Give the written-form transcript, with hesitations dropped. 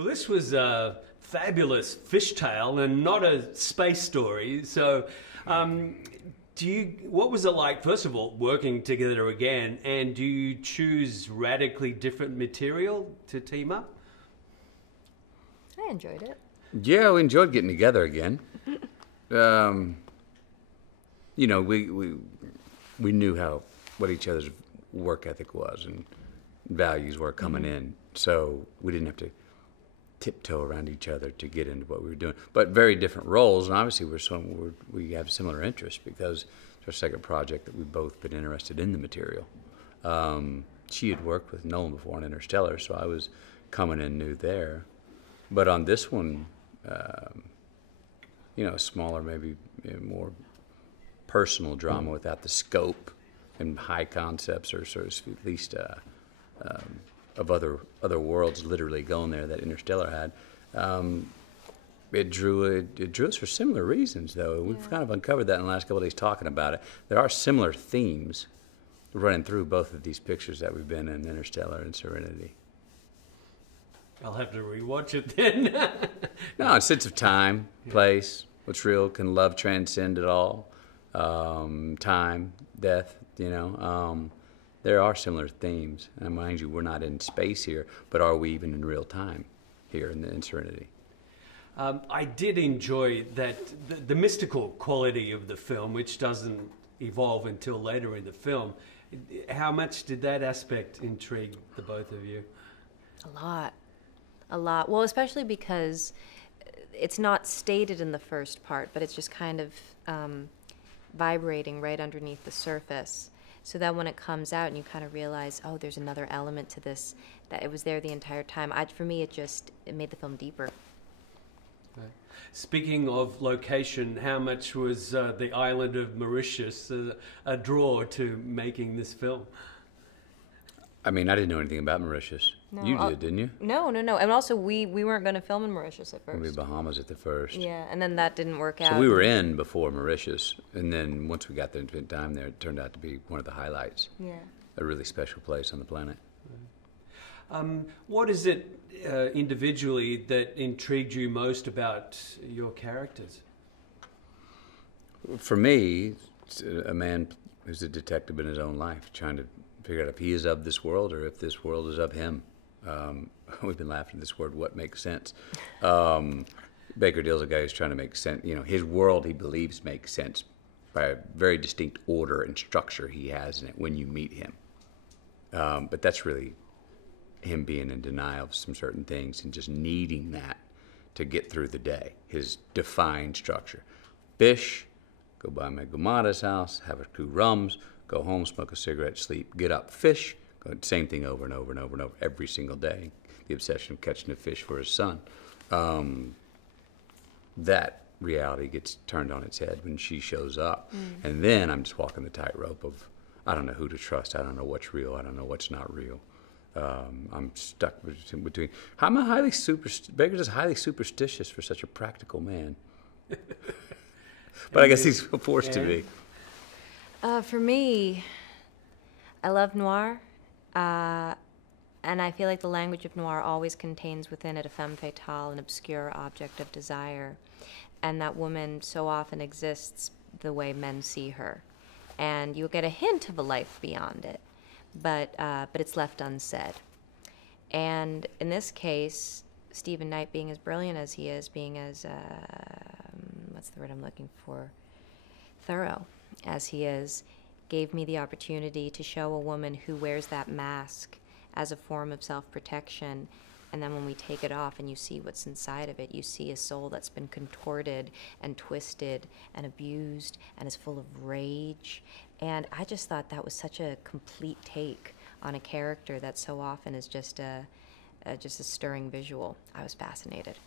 Well, this was a fabulous fishtail and not a space story. So, what was it like, first of all, working together again? And do you choose radically different material to team up? I enjoyed it. Yeah, we enjoyed getting together again. You know, we knew what each other's work ethic was and values were coming in, so we didn't have to tiptoe around each other to get into what we were doing. But very different roles, and obviously we have similar interests because it's our second project that we've both been interested in the material. She had worked with Nolan before on Interstellar, so I was coming in new there. But on this one, you know, smaller, maybe more personal drama without the scope and high concepts, or sort of at least of other worlds literally going there that Interstellar had. It drew us for similar reasons, though. We've kind of uncovered that in the last couple of days talking about it. There are similar themes running through both of these pictures that we've been in, Interstellar and Serenity. I'll have to rewatch it then. No, a sense of time, place, what's real, can love transcend it all? Time, death, you know. There are similar themes. And mind you, we're not in space here, but are we even in real time here in Serenity? I did enjoy that the mystical quality of the film, which doesn't evolve until later in the film. How much did that aspect intrigue the both of you? A lot. Well, especially because it's not stated in the first part, but it's just kind of vibrating right underneath the surface. So that when it comes out and you kind of realize, oh, there's another element to this, that it was there the entire time. For me, it made the film deeper. Right. Speaking of location, how much was the island of Mauritius a draw to making this film? I mean, I didn't know anything about Mauritius. No, you did, didn't you? No. And also, we weren't going to film in Mauritius at first. Maybe Bahamas at the first. Yeah, and then that didn't work out. So we were in before Mauritius, and then once we got there and spent time there, it turned out to be one of the highlights. Yeah. A really special place on the planet. What is it individually that intrigued you most about your characters? For me, it's a man who's a detective in his own life, trying to figure out if he is of this world or if this world is of him. We've been laughing at this word, what makes sense. Baker Dill's a guy who's trying to make sense. You know, his world, he believes, makes sense by a very distinct order and structure he has in it when you meet him. But that's really him being in denial of some certain things and just needing that to get through the day, his defined structure. Fish, go by my Gumada's house, have a few rums, go home, smoke a cigarette, sleep, get up, fish. Same thing over and over and over and over every single day. The obsession of catching a fish for his son. That reality gets turned on its head when she shows up. And then I'm just walking the tightrope of, I don't know who to trust. I don't know what's real. I don't know what's not real. I'm stuck between. Baker's just highly superstitious for such a practical man. But I guess he's forced to be. For me, I love noir, and I feel like the language of noir always contains within it a femme fatale, an obscure object of desire, and that woman so often exists the way men see her, and you'll get a hint of a life beyond it, but it's left unsaid. And in this case, Stephen Knight, being as brilliant as he is, being as what's the word I'm looking for, thorough as he is, gave me the opportunity to show a woman who wears that mask as a form of self-protection, and then when we take it off and you see what's inside of it, you see a soul that's been contorted and twisted and abused and is full of rage. And I just thought that was such a complete take on a character that so often is just a stirring visual. I was fascinated.